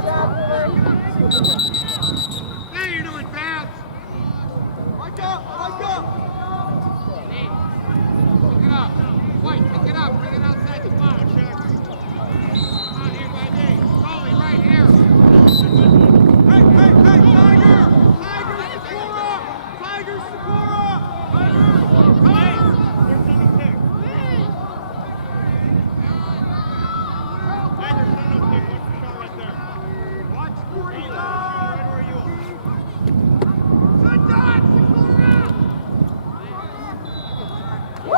Hey, you're doing fast. Wake up, wake up. Pick it up. White, pick it up. Bring it outside the box. Come on here by day. Goalie, right here. Hey, hey, hey, Tiger! Tiger, Sakura! Tiger, Sakura! Tiger! Tiger! There's 76. Hey, there's 76. Watch the shot right there. Watch 45. Right where you are. Good done, Sakura! Woo!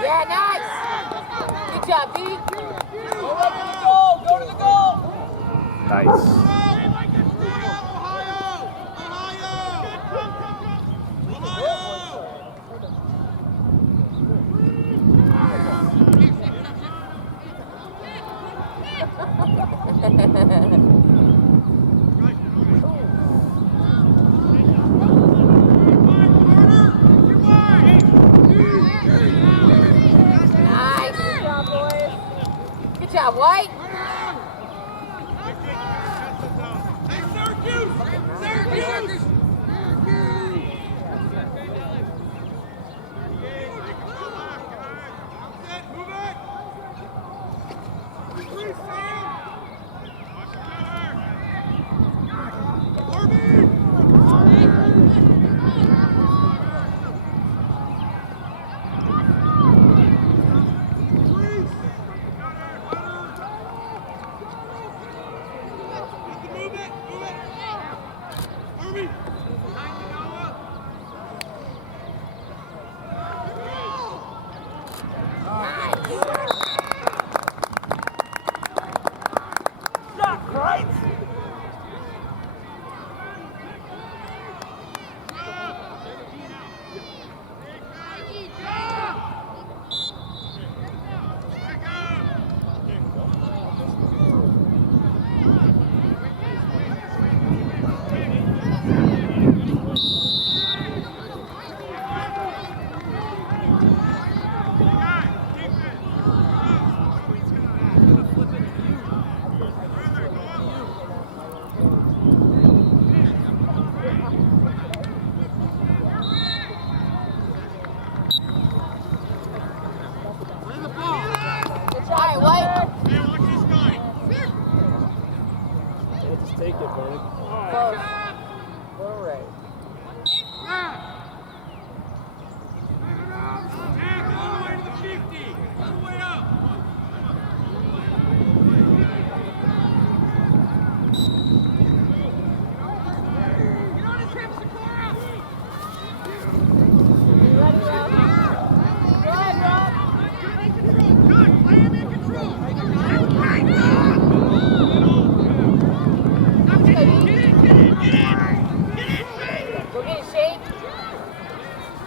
Yeah, nice. Good job, B. Go to the goal. Go to the goal. Nice. Good job, White.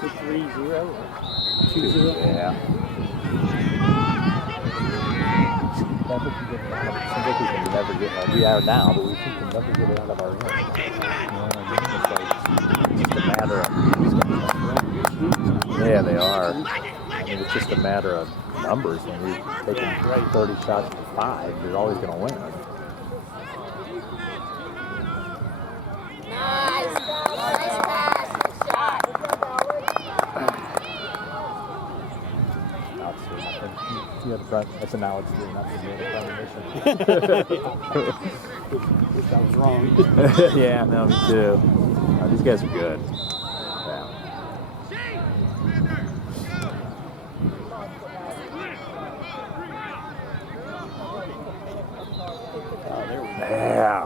3-0 or 2-0. Yeah. Never can get it out of it. Seems like we can never get it. We are now, but we can never get it out of our head. You know what I mean? It's like just a matter of. Yeah, they are. I mean, it's just a matter of numbers. When you're taking 30 shots to 5, you're always going to win. Nice pass. Good shot. You had a that's an Alex doing nothing. You had a Wish I was wrong. Yeah, no, me too. These guys are good. Yeah. Oh, there we go. Yeah.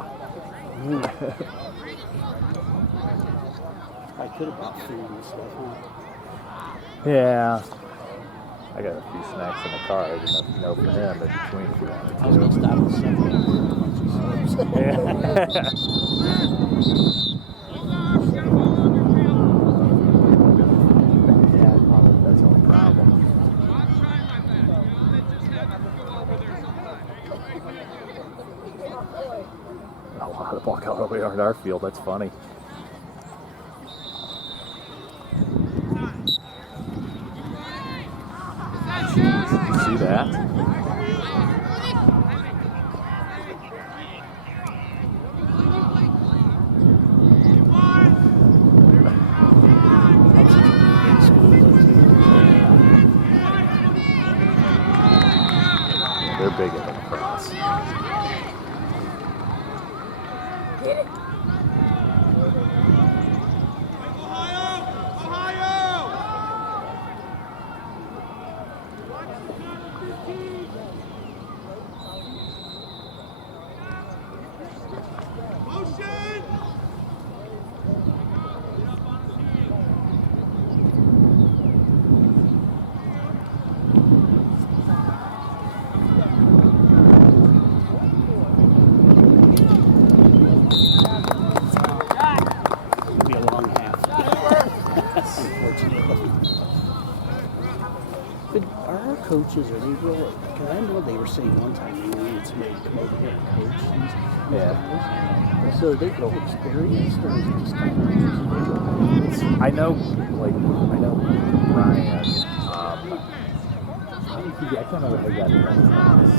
I could have bought food and stuff, huh? Yeah. I got a few snacks in the car. I didn't have to know for him in between if you wanted to. I was going to stop at 7. Yeah. That's the only problem. A lot of ball got all the way on our field. That's funny. See that? They're big at the cross. Get it. It'll be a long half. Unfortunately. But are our coaches, are they real? Because I know they were saying one time they wanted somebody to come over here and coach these guys. So are they real experienced or is it just kind of I know Ryan. I can't remember how he got in that class.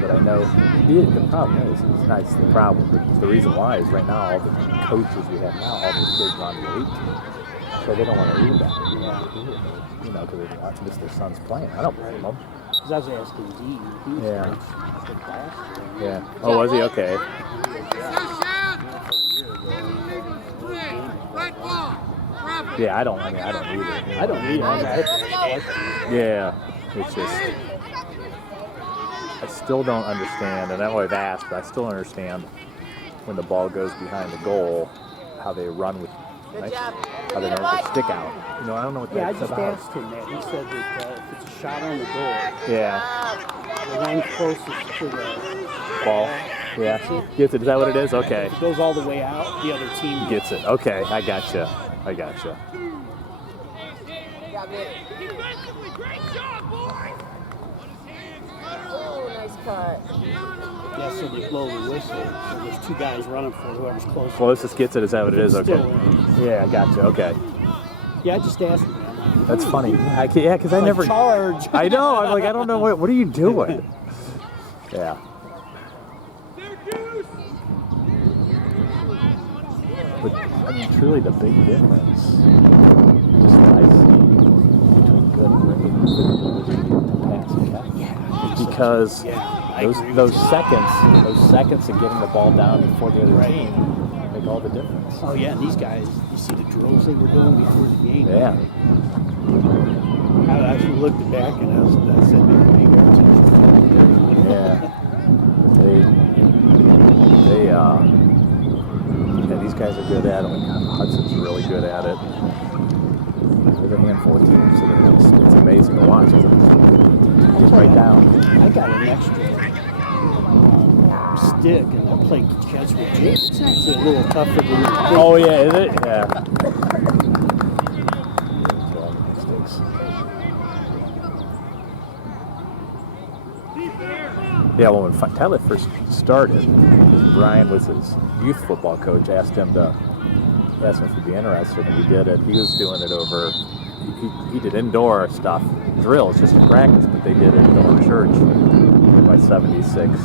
But I know the problem is it's not the problem. But the reason why is right now all the coaches we have now, all those kids are on the elite team, so they don't want to read that. You know, because they want to miss their sons playing. I don't blame them. Because I was asking D. He was Yeah. the class. Yeah. Oh, was he? Okay. Yeah, I don't either. I don't need it. Yeah, it's just, I still don't understand, and I know I've asked, but I still don't understand when the ball goes behind the goal, how they run with, how they run with the stick out. You know, I don't know what Yeah, I that's just about. asked him that. He said that if it's a shot on the goal, Yeah, the one closest to the ball. Yeah, gets it. Is that what it is? Okay, if it goes all the way out, the other team gets it. Okay, I gotcha. Oh, nice cut. Yeah, so they blow the whistle. So there's two guys running for whoever's closest. Closest gets it. Is that what it is? Okay. Still in. Yeah, I gotcha. Okay, Yeah, I just asked him. Man. that's funny. Yeah, because I Like, never. charge. I know. I'm like, I don't know what are you doing? Yeah. But I mean, truly, the big difference just that I see between good and great is pass and catch. Because those seconds of getting the ball down before the other team make all the difference. Oh yeah, and these guys, you see the drills they were doing before the game. Yeah. I actually looked back and I said, man, maybe our team's Yeah. Yeah, these guys are good at it. Hudson's really good at it. There's a handful of teams that it's amazing to watch. It's right down. I got an extra stick and I play catch with Jake. It's actually a little tougher than you think. Oh yeah, is it? Yeah. Yeah, well, when Tyler first started, Brian was his youth football coach. Asked him if he'd be interested, and he did it. He was doing it over. He did indoor stuff, drills, just in practice, but they did it over church by '76.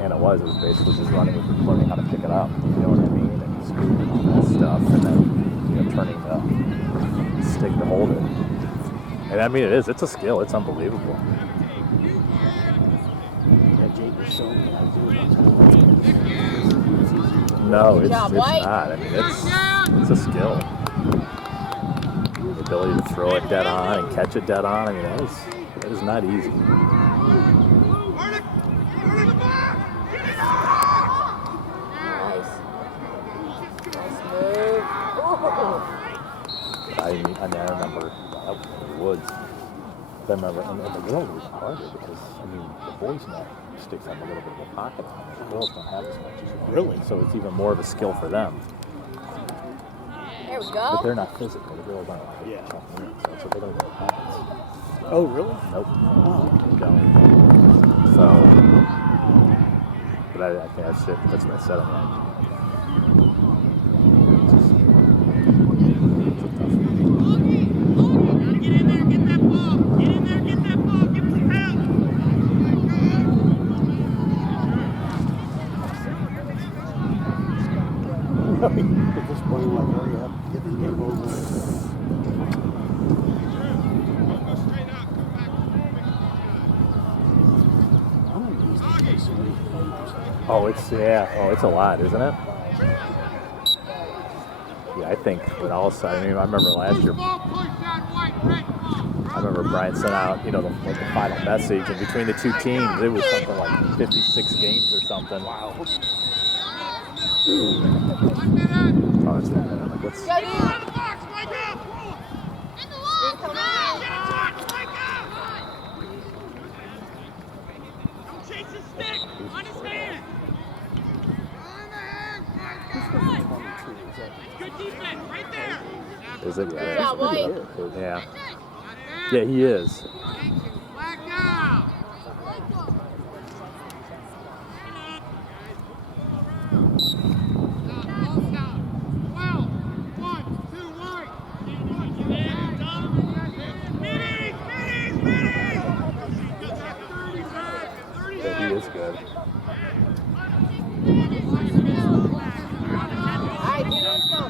And it was basically just learning how to pick it up. You know what I mean? And scooping all that stuff, and then turning the stick to hold it. And I mean, it's a skill. It's unbelievable. No, it's not. I mean, it's a skill. The ability to throw it dead on and catch it dead on. I mean, that is not easy. Nice. Nice move. Ooh. I remember out in the woods. I remember, and the girls were harder because, I mean, the boys' net sticks have a little bit of a pocket on it. The girls don't have as much as the Really? So it's even more of a skill for them. There we But go. they're not physical. The girls aren't like Yeah. chucking in, so they don't get pockets. Oh, really? Nope. Oh, They don't. So, but I think that's it. That's what I said. I'm like, Get in there, get that ball. Get in there, get that ball. Give us some help. at this point, like, hurry up, get the game over. Straight up, come back. I'm gonna use the place away. it's a lot, isn't it? Yeah, I think when all of a sudden, I remember last year, Ball push that white, red ball. I remember Brian sent out, the final message, and between the two teams, it was something like 56 games or something. Wow. Oh, it's like, what's... Go, dude. In the box, Mike up. In the wall. Come on. Don't chase his stick. On his hand. On the hand, Mike. Good defense, right there. Is it? Good job, White. Yeah. Yeah, he is. Flag down. Yeah, he is good. All right, dude, let's go.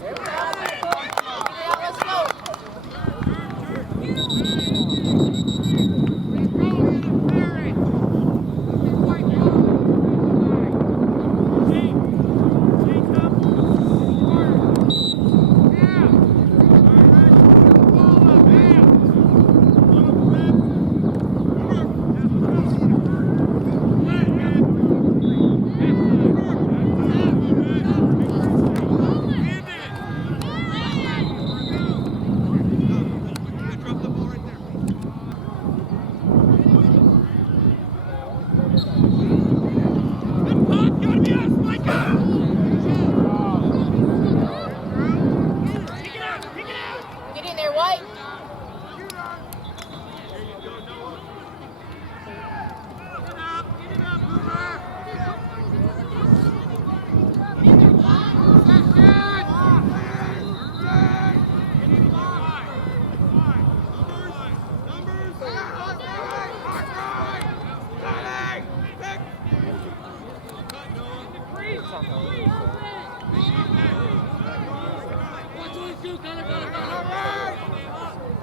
There we go. Yeah, let's go. Get in there, White.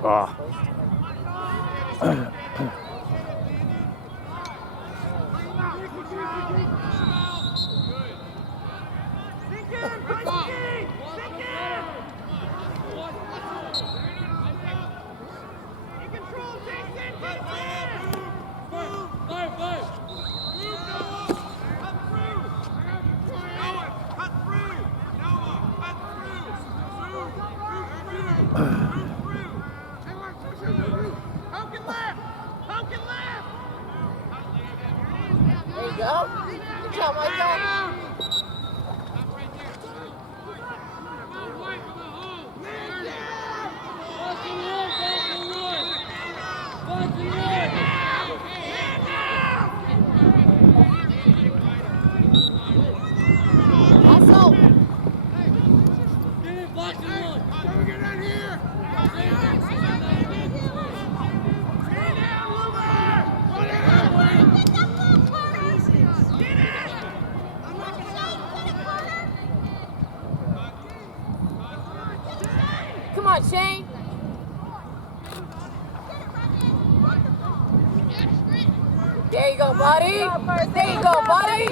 Ah. Poke and left! Poke and left! on, Shane. There you go, buddy. There you go, buddy.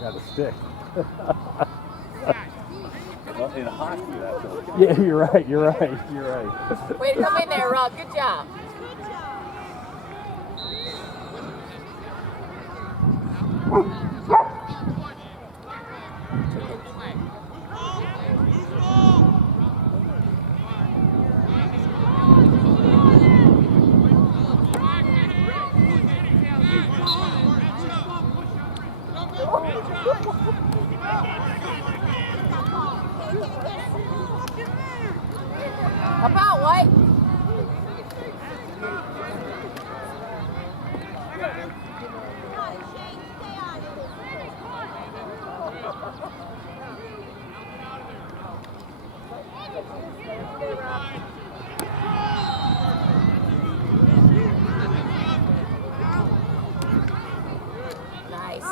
Got a stick. Well, in hockey, that's okay. Yeah, you're right. You're right. You're right. Way to come in there, Rob. Good job. About what? Nice.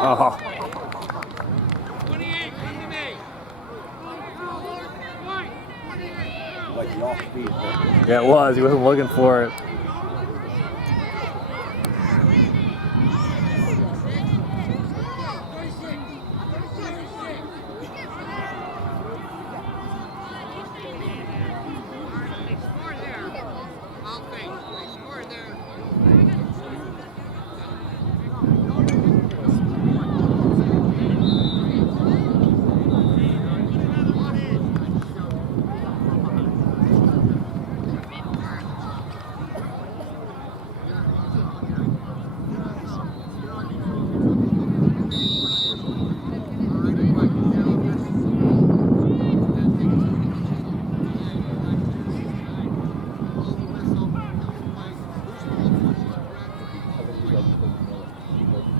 Oh. 28, come to me. Like the off-speed. Yeah, it was. He wasn't looking for it. They score there. I'll think. They score there.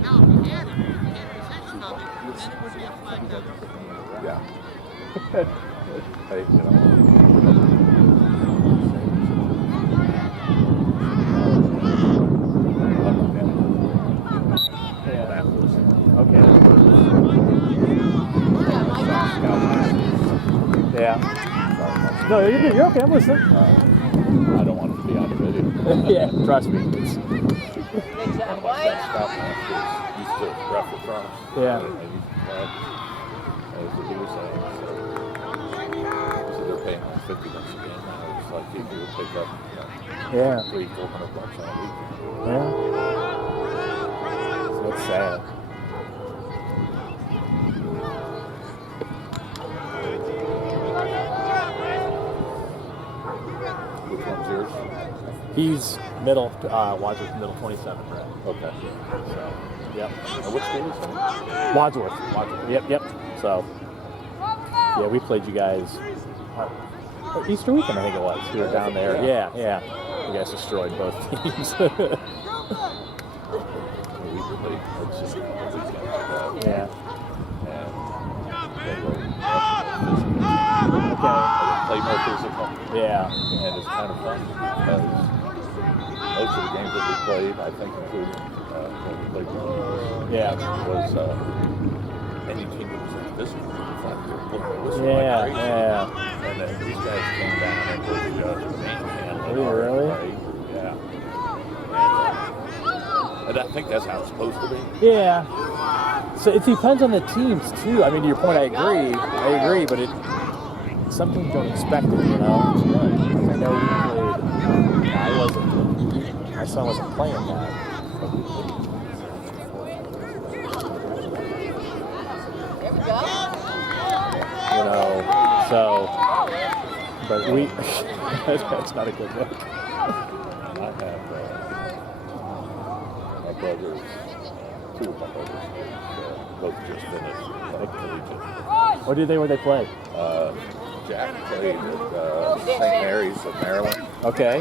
Now, if he had it, if he had possession of it, then it would be a flag down. Yeah. Hey, you know. Yeah. Okay. Yeah. No, you're good. You're okay. I'm listening. I don't want it to be on the video. Yeah, trust me. It's, Good job, My boy. Scott used to ref lacrosse. Yeah. And he had, as he was saying, so they're paying like $50 a game now. It's like if you would pick up, yeah. $300-400 on a week. Yeah. That's sad. Which one's yours? He's middle, Wadsworth, middle 27, right? Okay. So, yep. And which school is that? Wadsworth. Yep. So, yeah, we played you guys Easter weekend, I think it was. We were down there. Yeah. You guys destroyed both teams. We played Hudson these games. Yeah. And they were Okay. play more physical. Yeah. And it's kind of fun because most of the games that we played, I think, including when we played Yeah. was any team that was in physical. In fact, they were blowing the whistle Yeah. like crazy. Yeah. And then these guys came down and were manhandling. Oh, really? Yeah. And I think that's how it's supposed to be. Yeah. So it depends on the teams too. I mean, to your point, I agree, but some teams don't expect it, you know. I know we played. My son wasn't playing that. There we go. You know, so, but we, that's not a good look. And I have my brothers, two of my brothers, both just finished collegiate. Where they play? Jack played at St. Mary's of Maryland. Okay.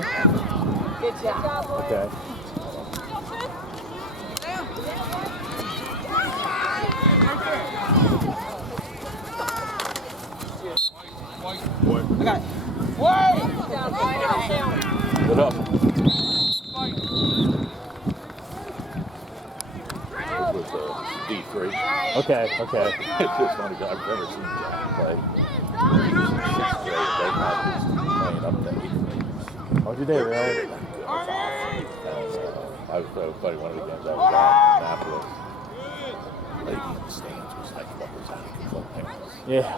Good job. Okay. Okay. It's just funny because I've never seen Jack play. Sixth grade, they had his team playing up to 8th grade. Oh, did they really? And, I was funny, one of the games I was at in Annapolis, the lady in the stands was like, what was out of control parents? Yeah.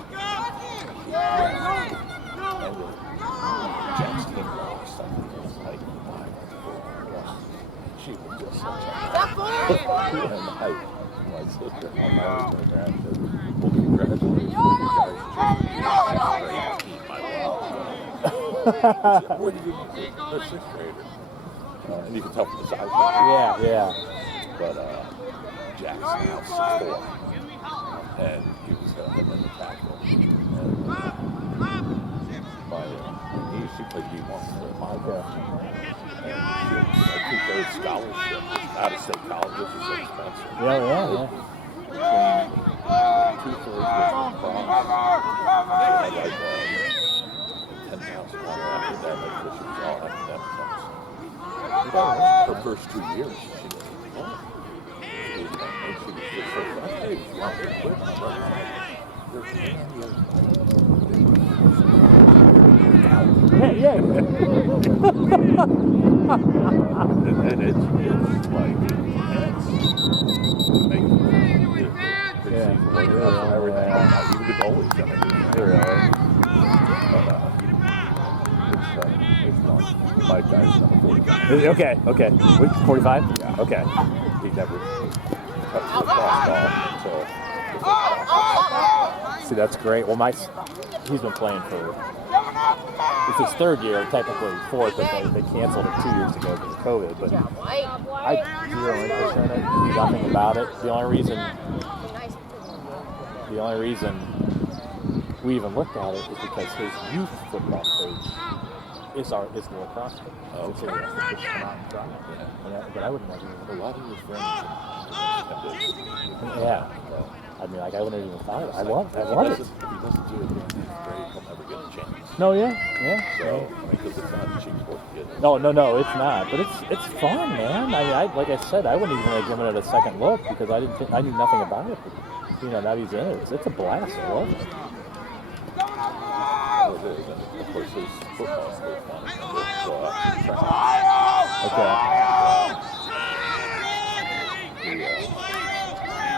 And Jack's team lost, I think it was like 5-4. She was just such a and my sister, my mom was around and said, well, congratulations, you guys great team, my mom. What do you mean? They're 6th graders. And you can tell from the size. Yeah. But Jack's now 6'4", and he was him in the tackle. And she played D1 for my and she had 2/3 scholarship out of state colleges, which is expensive. Yeah. Between 2/3 was across. She had like $10,000 academic, which was all academic. Her first 2 years, she didn't play. She was just so frustrated. She wanted to quit. There's 10 years. Yeah. And it's like, it's making everything. Even the goalies, I mean, it's fun. My guy's number 45. Okay. Which 45? Yeah. Okay. He never touched the ball until. See, that's great. Well, he's been playing for. It's his 3rd year, technically 4th, but they canceled it 2 years ago because of COVID. But I have zero interest in it. Nothing about it. The only reason we even looked at it is because his youth football coach is the lacrosse coach. Oh, so he has to just come out and try it. But I would never. A lot of his friends. Yeah. I mean, like, I wouldn't even thought of it. I love it. If he doesn't do it in 8th grade, he'll never get a chance. No, yeah. So, I mean, because it's not a cheap sport to get in. No, it's not. But it's fun, man. I mean, like I said, I wouldn't even have given it a second look because I knew nothing about it. But, now he's in it. It's a blast. I love it. Well, it is. And, of course, his football is still fun.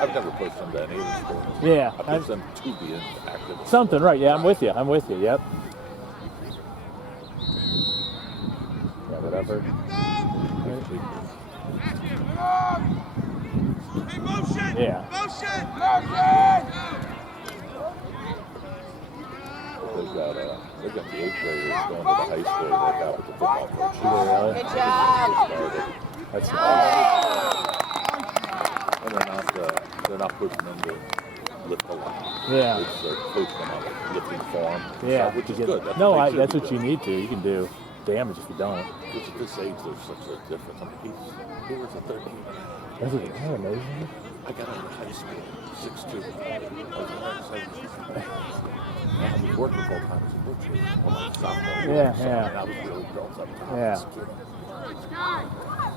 I've never pushed them to any of the sports. Yeah. I pushed them to be active. Something, right. Yeah, I'm with you. Yep. Yeah, whatever. Yeah. They've got the 8th graders going to the high school to work out with the football coach. Really? Good job. That's nice. And they're not pushing them to lift a lot. Yeah. They're coaching them on lifting form. Yeah. Which is good. That's what you need to. You can do damage if you don't. Because at this age, there's such a difference. I mean, he was a 13. That's amazing. I got out of high school, 6'2". I was working full time as a butcher when I was sophomore. Yeah. And I was really built up top. Yeah.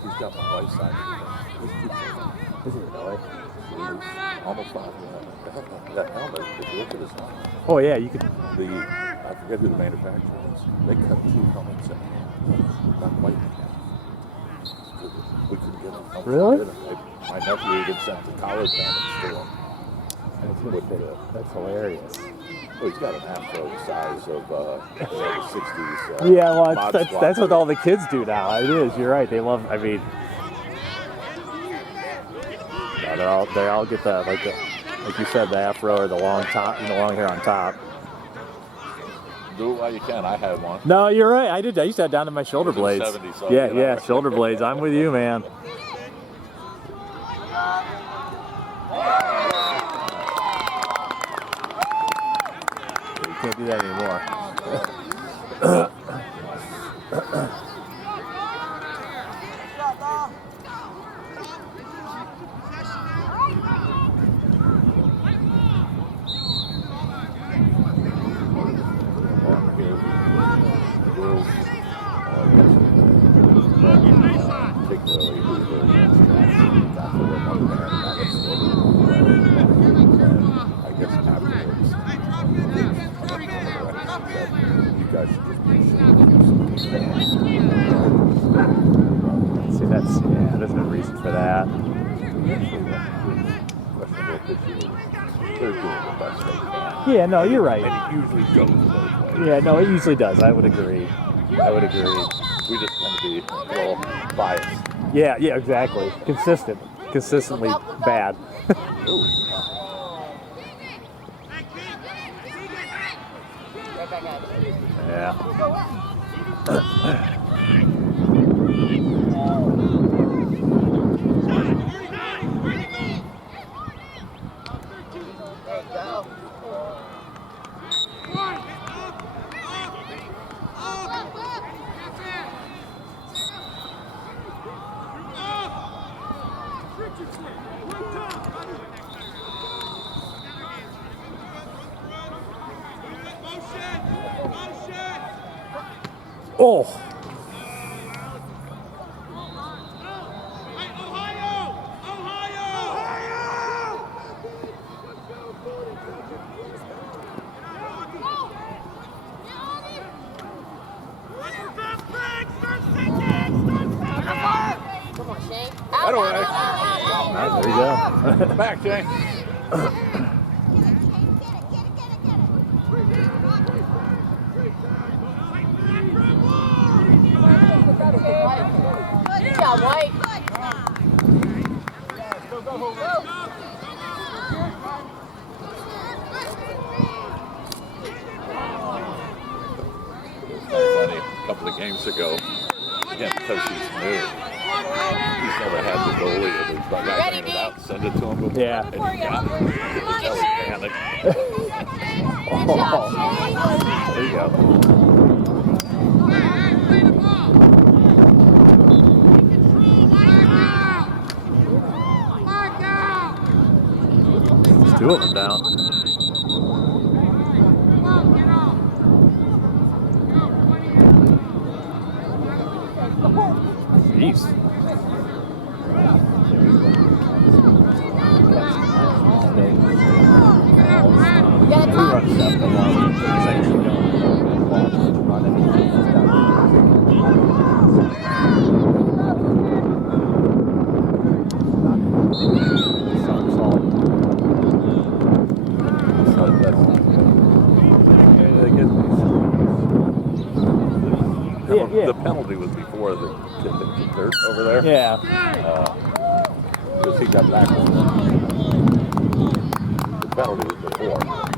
He's got my wife's side. He's 2'4". Is it really? He's almost 5. That helmet, if you look at his helmet. Oh, yeah, you could. I forget who the manufacturer is. They cut 2 helmets in half. Not quite in half. We couldn't get them. Really? My nephew gets sent to college helmets to him. That's hilarious. Well, he's got an afro the size of the 60s. Yeah, well, that's what all the kids do now. It is. You're right. They love. I mean, yeah, they all get the like you said, the afro or the long top, the long hair on top. Do it while you can. I had one. No, you're right. I did. I used to have down to my shoulder blades. 70s, so yeah, shoulder blades. I'm with you, man. You can't do that anymore. Particularly Hoover against Jackson. guess afterwards, Hey, drop in, defense, drop in. Drop in. you guys should just be See, there's no reason for that. questionable officiating. They're doing the best they can. Yeah, no, you're right. And it usually goes both ways. Yeah, no, it usually does. I would agree. We just tend to be a little biased. Yeah, exactly. Consistently bad. Yeah. Oh. Come on, Shane. I don't know. There you go. Back, Jay. Good job, White. Funny, a couple of games ago, again, because he's new, he's never had the goalie, and he's like, I bring it out and send it to him. Yeah. And he got it. You could tell he panicked. Oh. There you go. There's two of them down. Jeez. Yeah, We run stuff along. He's actually going run anything. The penalty was before the kid hit the dirt over there. Yeah. Because he got back. The penalty was before.